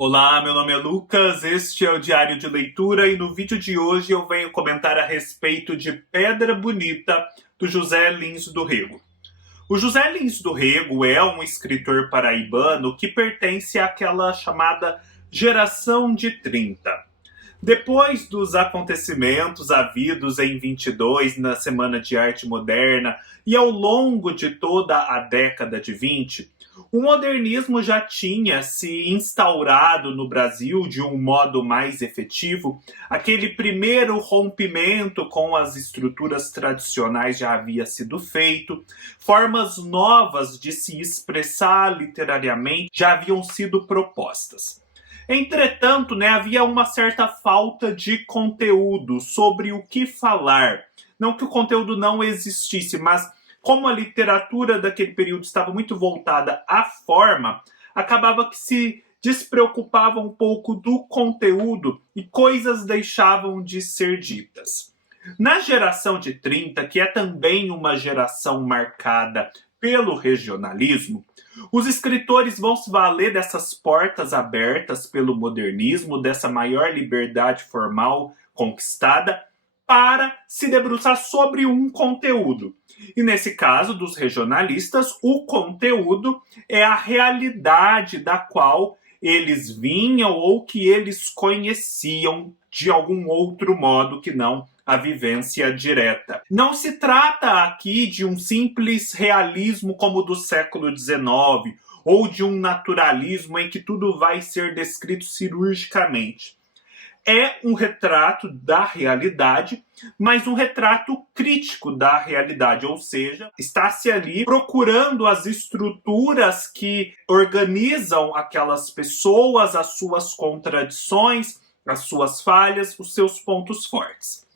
Olá, meu nome é Lucas, este é o Diário de Leitura e no vídeo de hoje eu venho comentar a respeito de Pedra Bonita, do José Lins do Rego. O José Lins do Rego é um escritor paraibano que pertence àquela chamada Geração de 30. Depois dos acontecimentos havidos em 22 na Semana de Arte Moderna e ao longo de toda a década de 20, o modernismo já tinha se instaurado no Brasil de um modo mais efetivo. Aquele primeiro rompimento com as estruturas tradicionais já havia sido feito, formas novas de se expressar literariamente já haviam sido propostas. Entretanto, havia uma certa falta de conteúdo sobre o que falar. Não que o conteúdo não existisse, mas como a literatura daquele período estava muito voltada à forma, acabava que se despreocupava um pouco do conteúdo e coisas deixavam de ser ditas. Na geração de 30, que é também uma geração marcada pelo regionalismo, os escritores vão se valer dessas portas abertas pelo modernismo, dessa maior liberdade formal conquistada, para se debruçar sobre um conteúdo. E nesse caso dos regionalistas, o conteúdo é a realidade da qual eles vinham ou que eles conheciam de algum outro modo que não a vivência direta. Não se trata aqui de um simples realismo como o do século XIX, ou de um naturalismo em que tudo vai ser descrito cirurgicamente. É um retrato da realidade, mas um retrato crítico da realidade, ou seja, está-se ali procurando as estruturas que organizam aquelas pessoas, as suas contradições, as suas falhas, os seus pontos fortes.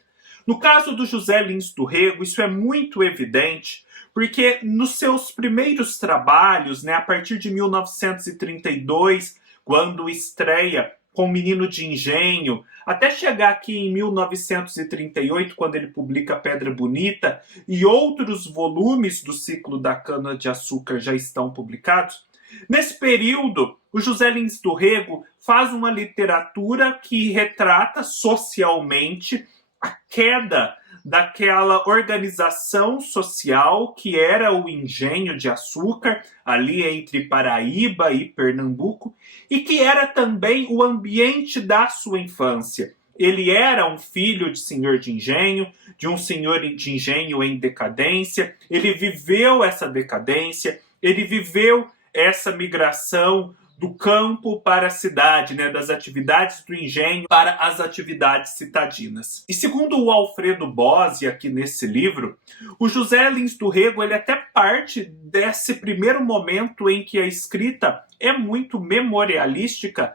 No caso do José Lins do Rego, isso é muito evidente, porque nos seus primeiros trabalhos, a partir de 1932, quando estreia com Menino de Engenho, até chegar aqui em 1938, quando ele publica Pedra Bonita, e outros volumes do ciclo da cana-de-açúcar já estão publicados. Nesse período, o José Lins do Rego faz uma literatura que retrata socialmente a queda daquela organização social que era o engenho de açúcar, ali entre Paraíba e Pernambuco, e que era também o ambiente da sua infância. Ele era um filho de senhor de engenho, de um senhor de engenho em decadência, ele viveu essa decadência, ele viveu essa migração do campo para a cidade, das atividades do engenho para as atividades citadinas. E segundo o Alfredo Bossi, aqui nesse livro, o José Lins do Rego ele até parte desse primeiro momento em que a escrita é muito memorialística,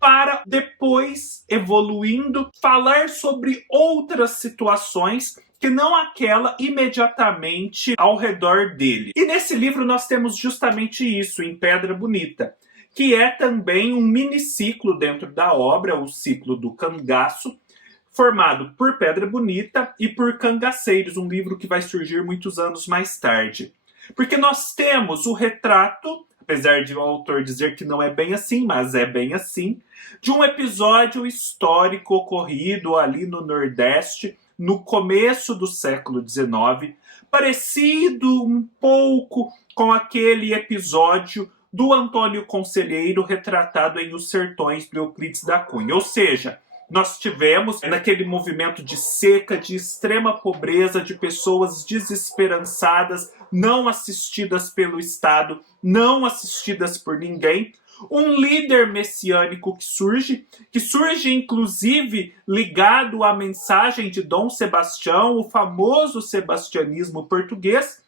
para depois, evoluindo, falar sobre outras situações que não aquela imediatamente ao redor dele. E nesse livro nós temos justamente isso, em Pedra Bonita, que é também um miniciclo dentro da obra, o ciclo do cangaço, formado por Pedra Bonita e por Cangaceiros, um livro que vai surgir muitos anos mais tarde. Porque nós temos o retrato, apesar de o autor dizer que não é bem assim, mas é bem assim, de um episódio histórico ocorrido ali no Nordeste, no começo do século XIX, parecido um pouco com aquele episódio do Antônio Conselheiro retratado em Os Sertões, do Euclides da Cunha. Ou seja, nós tivemos naquele movimento de seca, de extrema pobreza, de pessoas desesperançadas, não assistidas pelo Estado, não assistidas por ninguém, um líder messiânico que surge inclusive ligado à mensagem de Dom Sebastião, o famoso sebastianismo português,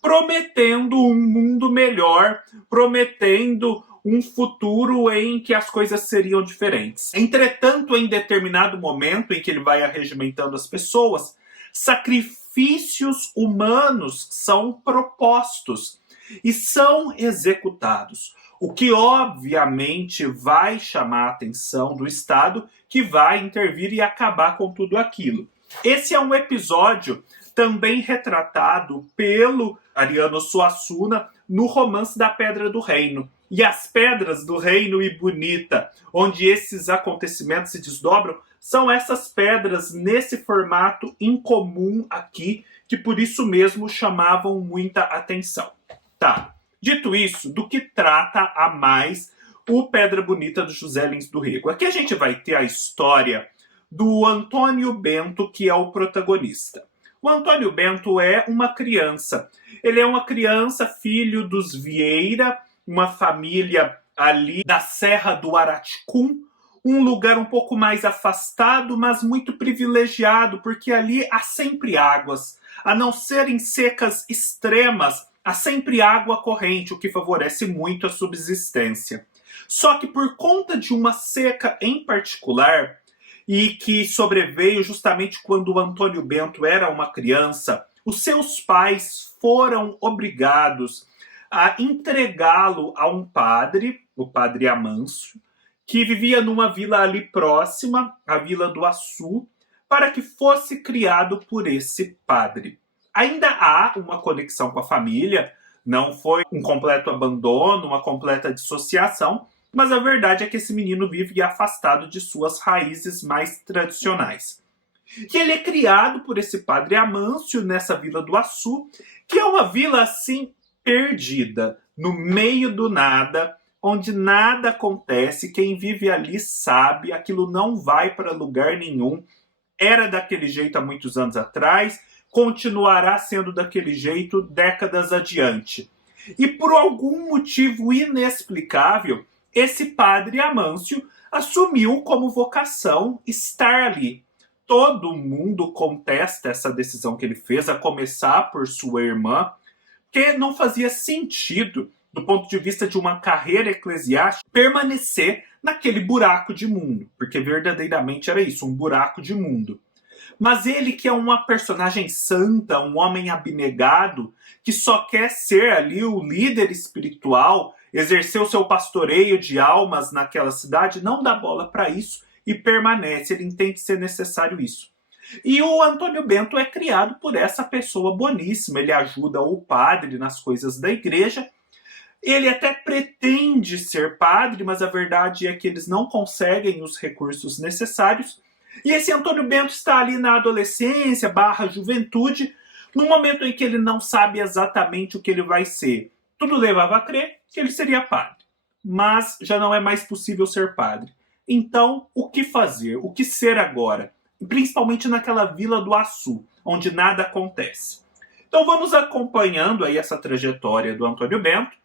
prometendo um mundo melhor, prometendo um futuro em que as coisas seriam diferentes. Entretanto, em determinado momento em que ele vai arregimentando as pessoas, sacrifícios humanos são propostos e são executados, o que obviamente vai chamar a atenção do Estado, que vai intervir e acabar com tudo aquilo. Esse é um episódio também retratado pelo Ariano Suassuna no Romance da Pedra do Reino. E as pedras do Reino e Bonita, onde esses acontecimentos se desdobram, são essas pedras nesse formato incomum aqui, que por isso mesmo chamavam muita atenção. Tá, dito isso, do que trata a mais o Pedra Bonita do José Lins do Rego? Aqui a gente vai ter a história do Antônio Bento, que é o protagonista. O Antônio Bento é uma criança. Ele é uma criança, filho dos Vieira, uma família ali da Serra do Araticum, um lugar um pouco mais afastado, mas muito privilegiado, porque ali há sempre águas. A não ser em secas extremas, há sempre água corrente, o que favorece muito a subsistência. Só que por conta de uma seca em particular, e que sobreveio justamente quando o Antônio Bento era uma criança, os seus pais foram obrigados a entregá-lo a um padre, o padre Amâncio, que vivia numa vila ali próxima, a Vila do Açu, para que fosse criado por esse padre. Ainda há uma conexão com a família, não foi um completo abandono, uma completa dissociação, mas a verdade é que esse menino vive afastado de suas raízes mais tradicionais. E ele é criado por esse padre Amâncio nessa Vila do Açu, que é uma vila assim perdida, no meio do nada, onde nada acontece, quem vive ali sabe, aquilo não vai para lugar nenhum, era daquele jeito há muitos anos atrás, continuará sendo daquele jeito décadas adiante. E por algum motivo inexplicável, esse padre Amâncio assumiu como vocação estar ali. Todo mundo contesta essa decisão que ele fez, a começar por sua irmã, que não fazia sentido, do ponto de vista de uma carreira eclesiástica, permanecer naquele buraco de mundo, porque verdadeiramente era isso, um buraco de mundo. Mas ele, que é uma personagem santa, um homem abnegado, que só quer ser ali o líder espiritual, exercer o seu pastoreio de almas naquela cidade, não dá bola para isso e permanece, ele entende ser necessário isso. E o Antônio Bento é criado por essa pessoa boníssima, ele ajuda o padre nas coisas da igreja, ele até pretende ser padre, mas a verdade é que eles não conseguem os recursos necessários. E esse Antônio Bento está ali na adolescência, juventude, no momento em que ele não sabe exatamente o que ele vai ser. Tudo levava a crer que ele seria padre, mas já não é mais possível ser padre. Então, o que fazer? O que ser agora? Principalmente naquela Vila do Açu, onde nada acontece. Então vamos acompanhando aí essa trajetória do Antônio Bento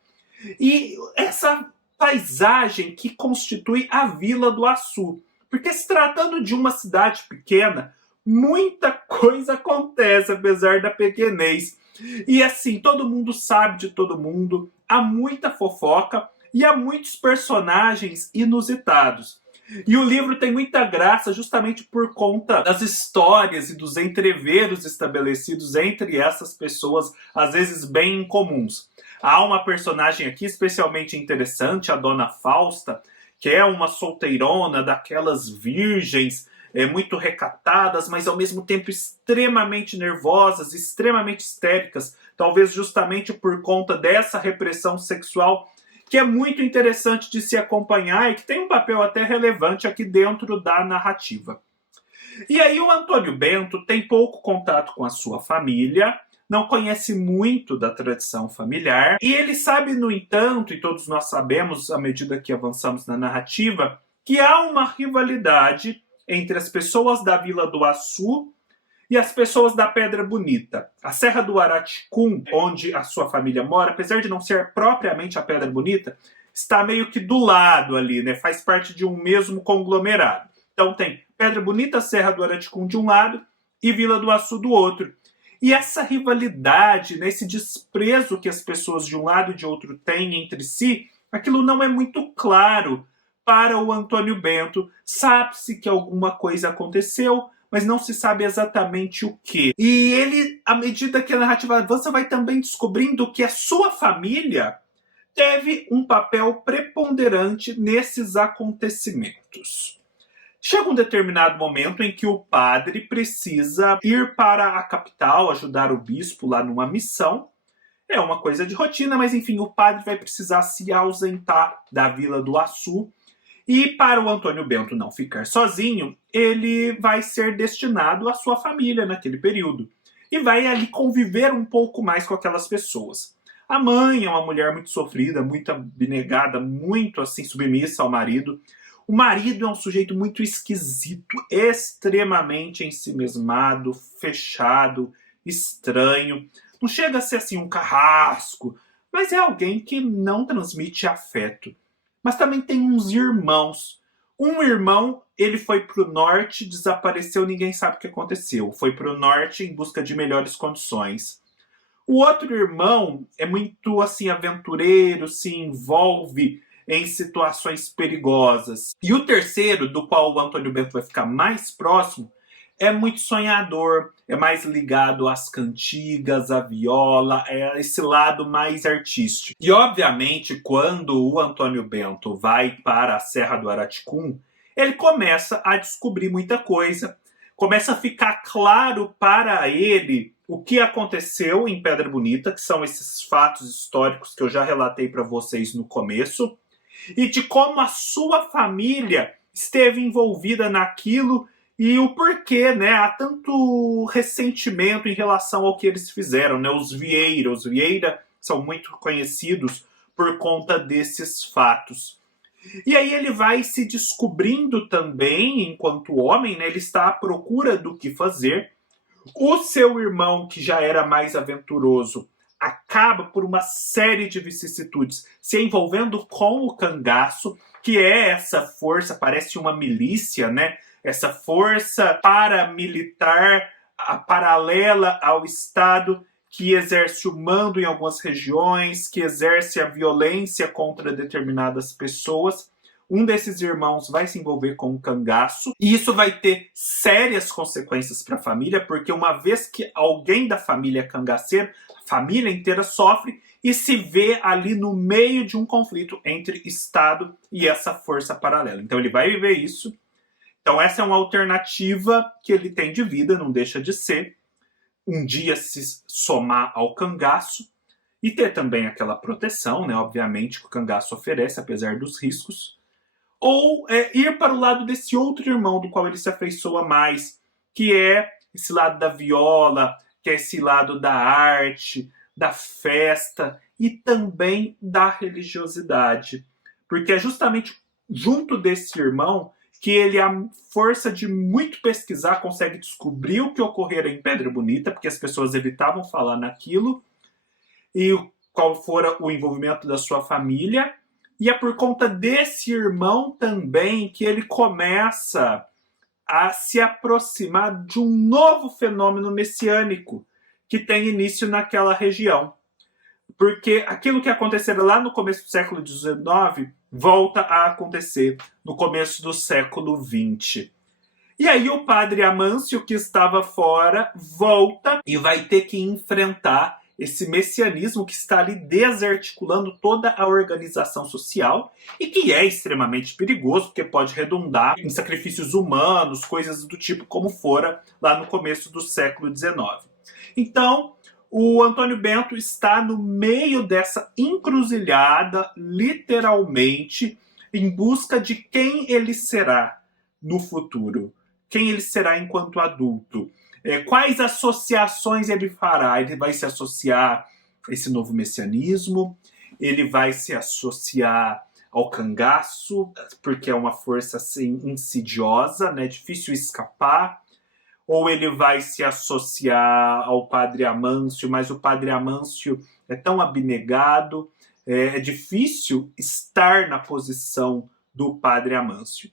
e essa paisagem que constitui a Vila do Açu. Porque se tratando de uma cidade pequena, muita coisa acontece, apesar da pequenez. E assim, todo mundo sabe de todo mundo, há muita fofoca e há muitos personagens inusitados. E o livro tem muita graça justamente por conta das histórias e dos entreveros estabelecidos entre essas pessoas, às vezes bem incomuns. Há uma personagem aqui especialmente interessante, a Dona Fausta, que é uma solteirona daquelas virgens, muito recatadas, mas ao mesmo tempo extremamente nervosas, extremamente histéricas, talvez justamente por conta dessa repressão sexual, que é muito interessante de se acompanhar e que tem um papel até relevante aqui dentro da narrativa. E aí o Antônio Bento tem pouco contato com a sua família, não conhece muito da tradição familiar, e ele sabe, no entanto, e todos nós sabemos à medida que avançamos na narrativa, que há uma rivalidade entre as pessoas da Vila do Açu e as pessoas da Pedra Bonita. A Serra do Araticum, onde a sua família mora, apesar de não ser propriamente a Pedra Bonita, está meio que do lado ali, né? Faz parte de um mesmo conglomerado. Então tem Pedra Bonita, Serra do Araticum de um lado e Vila do Açu do outro. E essa rivalidade, né, esse desprezo que as pessoas de um lado e de outro têm entre si, aquilo não é muito claro para o Antônio Bento. Sabe-se que alguma coisa aconteceu, mas não se sabe exatamente o que. E ele, à medida que a narrativa avança, vai também descobrindo que a sua família teve um papel preponderante nesses acontecimentos. Chega um determinado momento em que o padre precisa ir para a capital, ajudar o bispo lá numa missão, É uma coisa de rotina, mas enfim, o padre vai precisar se ausentar da Vila do Açu. E para o Antônio Bento não ficar sozinho, ele vai ser destinado à sua família naquele período. E vai ali conviver um pouco mais com aquelas pessoas. A mãe é uma mulher muito sofrida, muito abnegada, muito assim submissa ao marido. O marido é um sujeito muito esquisito, extremamente ensimismado, fechado, estranho. Não chega a ser assim um carrasco, mas é alguém que não transmite afeto. Mas também tem uns irmãos. Um irmão, ele foi pro norte, desapareceu, ninguém sabe o que aconteceu. Foi pro norte em busca de melhores condições. O outro irmão é muito assim aventureiro, se envolve em situações perigosas. E o terceiro, do qual o Antônio Bento vai ficar mais próximo, é muito sonhador, é mais ligado às cantigas, à viola, é esse lado mais artístico. E obviamente, quando o Antônio Bento vai para a Serra do Araticum, ele começa a descobrir muita coisa. Começa a ficar claro para ele o que aconteceu em Pedra Bonita, que são esses fatos históricos que eu já relatei para vocês no começo, e de como a sua família esteve envolvida naquilo e o porquê, né? Há tanto ressentimento em relação ao que eles fizeram, né? Os Vieira são muito conhecidos por conta desses fatos. E aí ele vai se descobrindo também, enquanto homem, né? Ele está à procura do que fazer. O seu irmão, que já era mais aventuroso, acaba por uma série de vicissitudes se envolvendo com o cangaço, que é essa força, parece uma milícia, né? Essa força paramilitar paralela ao Estado que exerce o mando em algumas regiões, que exerce a violência contra determinadas pessoas. Um desses irmãos vai se envolver com um cangaço, e isso vai ter sérias consequências para a família, porque uma vez que alguém da família é cangaceiro, a família inteira sofre e se vê ali no meio de um conflito entre Estado e essa força paralela. Então ele vai viver isso. Então essa é uma alternativa que ele tem de vida, não deixa de ser. Um dia se somar ao cangaço e ter também aquela proteção, né, obviamente, que o cangaço oferece, apesar dos riscos. Ou ir para o lado desse outro irmão do qual ele se afeiçoa mais, que é esse lado da viola, que é esse lado da arte, da festa e também da religiosidade. Porque é justamente junto desse irmão que ele, à força de muito pesquisar, consegue descobrir o que ocorrera em Pedra Bonita, porque as pessoas evitavam falar naquilo, e qual fora o envolvimento da sua família. E é por conta desse irmão também que ele começa a se aproximar de um novo fenômeno messiânico que tem início naquela região. Porque aquilo que aconteceu lá no começo do século XIX volta a acontecer no começo do século XX. E aí o padre Amâncio, que estava fora, volta e vai ter que enfrentar esse messianismo que está ali desarticulando toda a organização social e que é extremamente perigoso, porque pode redundar em sacrifícios humanos, coisas do tipo como fora lá no começo do século XIX. Então, o Antônio Bento está no meio dessa encruzilhada, literalmente, em busca de quem ele será no futuro. Quem ele será enquanto adulto. Quais associações ele fará? Ele vai se associar a esse novo messianismo, ele vai se associar ao cangaço, porque é uma força assim, insidiosa, né? Difícil escapar, ou ele vai se associar ao padre Amâncio, mas o padre Amâncio é tão abnegado, é difícil estar na posição do padre Amâncio.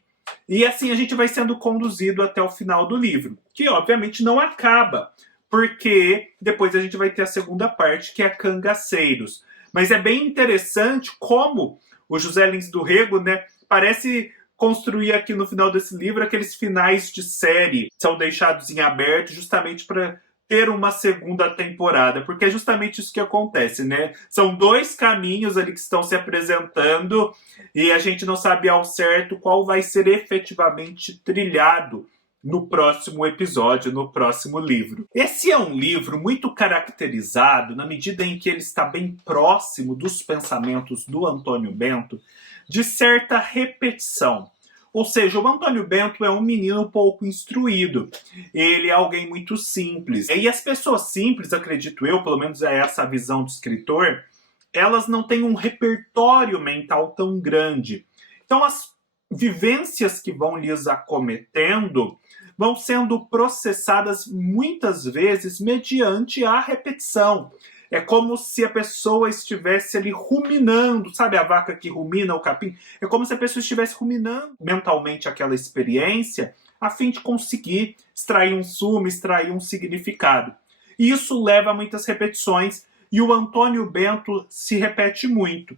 E assim a gente vai sendo conduzido até o final do livro, que obviamente não acaba, porque depois a gente vai ter a segunda parte, que é Cangaceiros. Mas é bem interessante como o José Lins do Rego, né, parece construir aqui no final desse livro aqueles finais de série que são deixados em aberto justamente para ter uma segunda temporada, porque é justamente isso que acontece, né? São dois caminhos ali que estão se apresentando e a gente não sabe ao certo qual vai ser efetivamente trilhado no próximo episódio, no próximo livro. Esse é um livro muito caracterizado, na medida em que ele está bem próximo dos pensamentos do Antônio Bento, de certa repetição. Ou seja, o Antônio Bento é um menino pouco instruído. Ele é alguém muito simples. E as pessoas simples, acredito eu, pelo menos é essa a visão do escritor, elas não têm um repertório mental tão grande. Então, as vivências que vão lhes acometendo vão sendo processadas muitas vezes mediante a repetição. É como se a pessoa estivesse ali ruminando, sabe a vaca que rumina o capim? É como se a pessoa estivesse ruminando mentalmente aquela experiência a fim de conseguir extrair um sumo, extrair um significado. E isso leva a muitas repetições e o Antônio Bento se repete muito.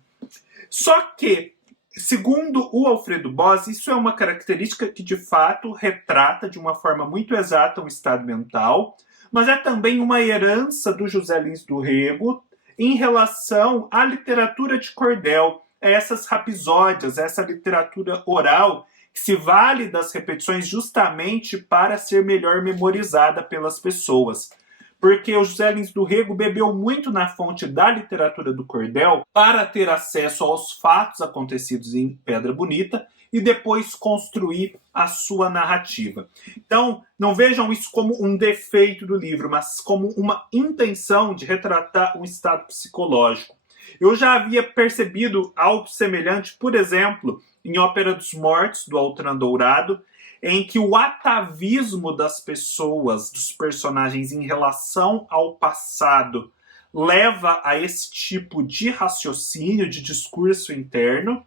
Só que, segundo o Alfredo Bós, isso é uma característica que de fato retrata de uma forma muito exata um estado mental, mas é também uma herança do José Lins do Rego em relação à literatura de cordel, a essas rapsódias, essa literatura oral que se vale das repetições justamente para ser melhor memorizada pelas pessoas. Porque o José Lins do Rego bebeu muito na fonte da literatura do cordel para ter acesso aos fatos acontecidos em Pedra Bonita e depois construir a sua narrativa. Então, não vejam isso como um defeito do livro, mas como uma intenção de retratar um estado psicológico. Eu já havia percebido algo semelhante, por exemplo, em Ópera dos Mortos, do Altran Dourado, em que o atavismo das pessoas, dos personagens em relação ao passado, leva a esse tipo de raciocínio, de discurso interno.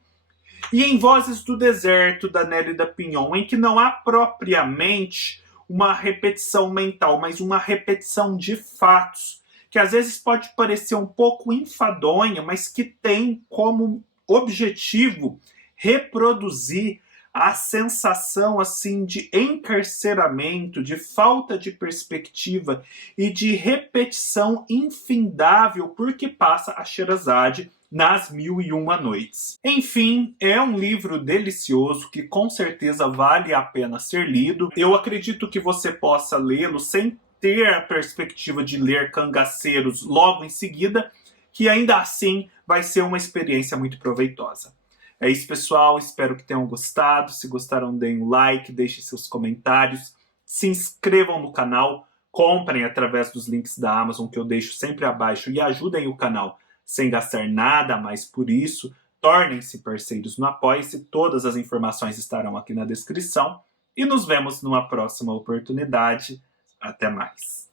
E em Vozes do Deserto, da Nélida Pinhon, em que não há propriamente uma repetição mental, mas uma repetição de fatos, que às vezes pode parecer um pouco enfadonha, mas que tem como objetivo reproduzir a sensação assim de encarceramento, de falta de perspectiva e de repetição infindável por que passa a Sherazade nas 1001 Noites. Enfim, é um livro delicioso que com certeza vale a pena ser lido. Eu acredito que você possa lê-lo sem ter a perspectiva de ler Cangaceiros logo em seguida, que ainda assim vai ser uma experiência muito proveitosa. É isso, pessoal. Espero que tenham gostado. Se gostaram, deem um like, deixem seus comentários, se inscrevam no canal, comprem através dos links da Amazon que eu deixo sempre abaixo e ajudem o canal sem gastar nada a mais por isso. Tornem-se parceiros no Apoia-se. Todas as informações estarão aqui na descrição. E nos vemos numa próxima oportunidade. Até mais.